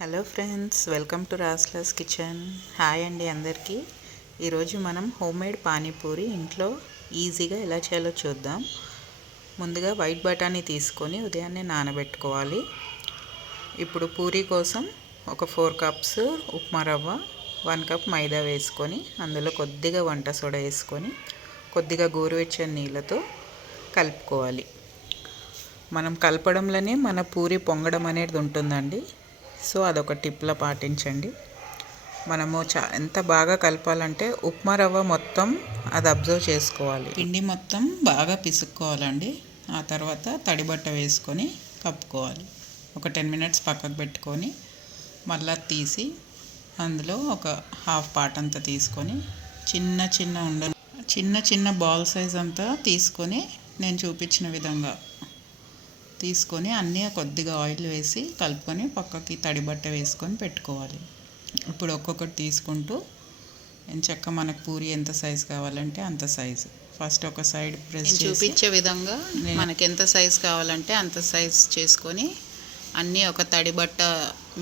Hello friends, welcome to రాస్లస్ kitchen. Hi అండి అందరికీ. ఈరోజు మనం హోమ్మేడ్ పానీపూరి ఇంట్లో ఈజీగా ఎలా చేయాలో చూద్దాం. ముందుగా వైట్ బఠానీ తీసుకొని ఉదయాన్నే నానబెట్టుకోవాలి. ఇప్పుడు పూరీ కోసం ఒక 4 కప్స్ ఉప్మా రవ్వ, 1 కప్ మైదా వేసుకొని అందులో కొద్దిగా వంట సోడా వేసుకొని కొద్దిగా గోరువెచ్చని నీళ్ళతో కలుపుకోవాలి. మనం కలపడంలోనే మన పూరి పొంగడం అనేది ఉంటుందండి. సో అదొక టిప్లా పాటించండి. మనము ఎంత బాగా కలపాలంటే ఉప్మా రవ్వ మొత్తం అది అబ్జర్వ్ చేసుకోవాలి. పిండి మొత్తం బాగా పిసుక్కోవాలండి. ఆ తర్వాత తడిబట్ట వేసుకొని కప్పుకోవాలి. ఒక 10 మినిట్స్ పక్కకు పెట్టుకొని మళ్ళీ తీసి అందులో ఒక హాఫ్ పార్ట్ అంతా తీసుకొని చిన్న బాల్ సైజ్ అంతా తీసుకొని నేను చూపించిన విధంగా తీసుకొని అన్నీ కొద్దిగా ఆయిల్ వేసి కలుపుకొని పక్కకి తడిబట్ట వేసుకొని పెట్టుకోవాలి. ఇప్పుడు ఒక్కొక్కటి తీసుకుంటూ ఎంచక్క మనకు పూరి ఎంత సైజు కావాలంటే అంత సైజు ఫస్ట్ ఒక సైడ్ ప్రెస్ చేసి చూపించే విధంగా మనకి ఎంత సైజు కావాలంటే అంత సైజు చేసుకొని అన్నీ ఒక తడిబట్ట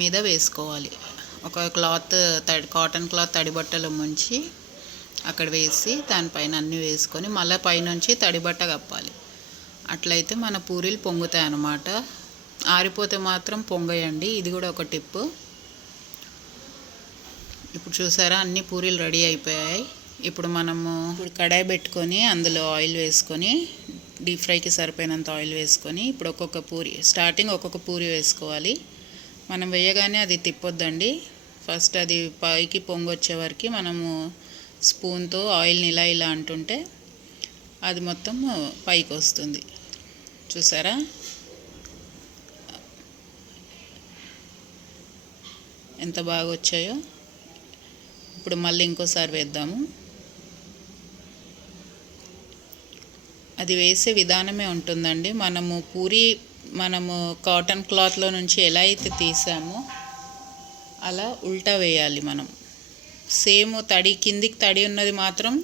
మీద వేసుకోవాలి. ఒక కాటన్ క్లాత్ తడిబట్టలో ముంచి అక్కడ వేసి దానిపైన అన్నీ వేసుకొని మళ్ళీ పైనుంచి తడిబట్ట కప్పాలి. అట్లయితే మన పూరీలు పొంగుతాయి అన్నమాట. ఆరిపోతే మాత్రం పొంగయండి. ఇది కూడా ఒక టిప్పు. ఇప్పుడు చూసారా, అన్ని పూరీలు రెడీ అయిపోయాయి. ఇప్పుడు కడాయి పెట్టుకొని అందులో ఆయిల్ వేసుకొని డీప్ ఫ్రైకి సరిపోయినంత ఆయిల్ వేసుకొని ఇప్పుడు ఒక్కొక్క పూరి వేసుకోవాలి. మనం వేయగానే అది తిప్పొద్దండి. ఫస్ట్ అది పైకి పొంగొచ్చే వరకు మనము స్పూన్తో ఆయిల్ని ఇలా అంటుంటే అది మొత్తం పైకి వస్తుంది. చూసారా, ఎంత బాగా వచ్చాయో. ఇప్పుడు మళ్ళీ ఇంకోసారి వేద్దాము. అది వేసే విధానమే ఉంటుందండి. మనము కాటన్ క్లాత్లో నుంచి ఎలా అయితే తీసామో అలా ఉల్టా వేయాలి. మనం సేమ్ కిందికి తడి ఉన్నది మాత్రం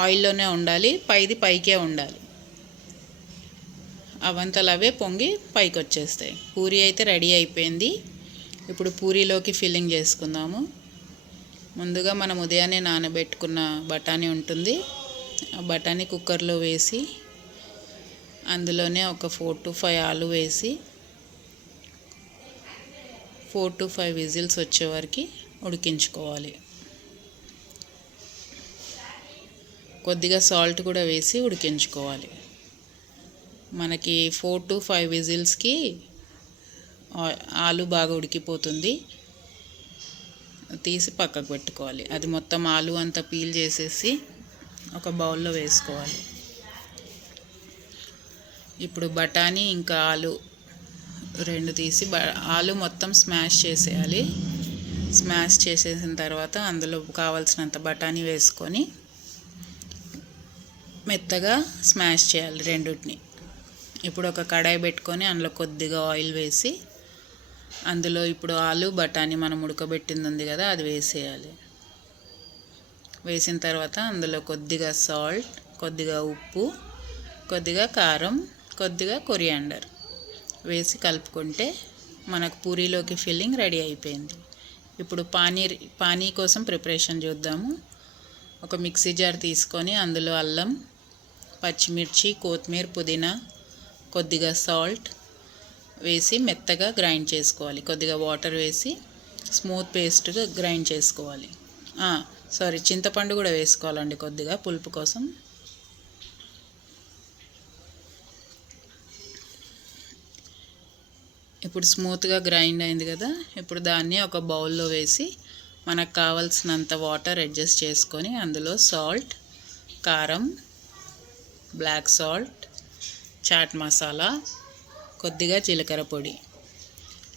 ఆయిల్లోనే ఉండాలి, పైది పైకే ఉండాలి. అవంతలు అవే పొంగి పైకి వచ్చేస్తాయి. పూరీ అయితే రెడీ అయిపోయింది. ఇప్పుడు పూరీలోకి ఫిల్లింగ్ చేసుకుందాము. ముందుగా మనం ఉదయాన్నే నానబెట్టుకున్న బఠానీ ఉంటుంది. ఆ బఠానీ కుక్కర్లో వేసి అందులోనే ఒక 4 to 5 ఆలు వేసి 4 to 5 విజిల్స్ వచ్చే వరకు ఉడికించుకోవాలి. కొద్దిగా సాల్ట్ కూడా వేసి ఉడికించుకోవాలి. మనకి 4 to 5 విజిల్స్కి ఆలు బాగా ఉడికిపోతుంది. తీసి పక్కకు పెట్టుకోవాలి. అది మొత్తం ఆలు అంతా పీల్ చేసేసి ఒక బౌల్లో వేసుకోవాలి. ఇప్పుడు బఠానీ ఇంకా ఆలు రెండు తీసి ఆలు మొత్తం స్మాష్ చేసేయాలి. స్మాష్ చేసేసిన తర్వాత అందులో కావాల్సినంత బఠానీ వేసుకొని మెత్తగా స్మాష్ చేయాలి రెండుటిని. ఇప్పుడు ఒక కడాయి పెట్టుకొని అందులో కొద్దిగా ఆయిల్ వేసి అందులో ఇప్పుడు ఆలు బఠానీ మనం ఉడకబెట్టింది ఉంది కదా, అది వేసేయాలి. వేసిన తర్వాత అందులో కొద్దిగా సాల్ట్, కొద్దిగా ఉప్పు, కొద్దిగా కారం, కొద్దిగా కొరియాండర్ వేసి కలుపుకుంటే మనకు పూరీలోకి ఫిల్లింగ్ రెడీ అయిపోయింది. ఇప్పుడు పానీ కోసం ప్రిపరేషన్ చూద్దాము. ఒక మిక్సీ జార్ తీసుకొని అందులో అల్లం, పచ్చిమిర్చి, కొత్తిమీర, పుదీనా, కొద్దిగా సాల్ట్ వేసి మెత్తగా గ్రైండ్ చేసుకోవాలి. కొద్దిగా వాటర్ వేసి స్మూత్ పేస్ట్గా గ్రైండ్ చేసుకోవాలి. చింతపండు కూడా వేసుకోవాలండి కొద్దిగా పులుపు కోసం. ఇప్పుడు స్మూత్గా గ్రైండ్ అయింది కదా. ఇప్పుడు దాన్ని ఒక బౌల్లో వేసి మనకు కావాల్సినంత వాటర్ అడ్జస్ట్ చేసుకొని అందులో సాల్ట్, కారం, బ్లాక్ సాల్ట్, చాట్ మసాలా, కొద్దిగా జీలకర్ర పొడి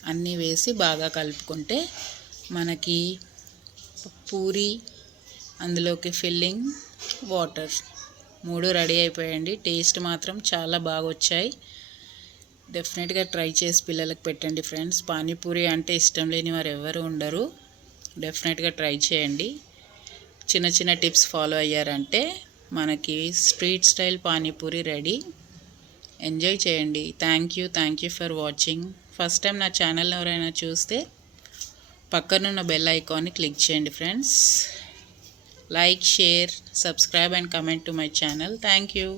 అన్నీ వేసి బాగా కలుపుకుంటే మనకి పూరి, అందులోకి ఫిల్లింగ్, వాటర్ 3 రెడీ అయిపోయాయండి. టేస్ట్ మాత్రం చాలా బాగా వచ్చాయి. డెఫినెట్గా ట్రై చేసి పిల్లలకు పెట్టండి ఫ్రెండ్స్. పానీపూరి అంటే ఇష్టం లేని వారు ఎవరు ఉండరు. డెఫినెట్గా ట్రై చేయండి. చిన్న టిప్స్ ఫాలో అయ్యారంటే మనకి street style panipuri ready. Enjoy చేయండి. Thank you for watching. First time నా ఛానల్ ఎవరైనా చూస్తే పక్కనున్న బెల్ ఐకాన్ని క్లిక్ చేయండి friends. Like, share, subscribe and comment to my channel. Thank you.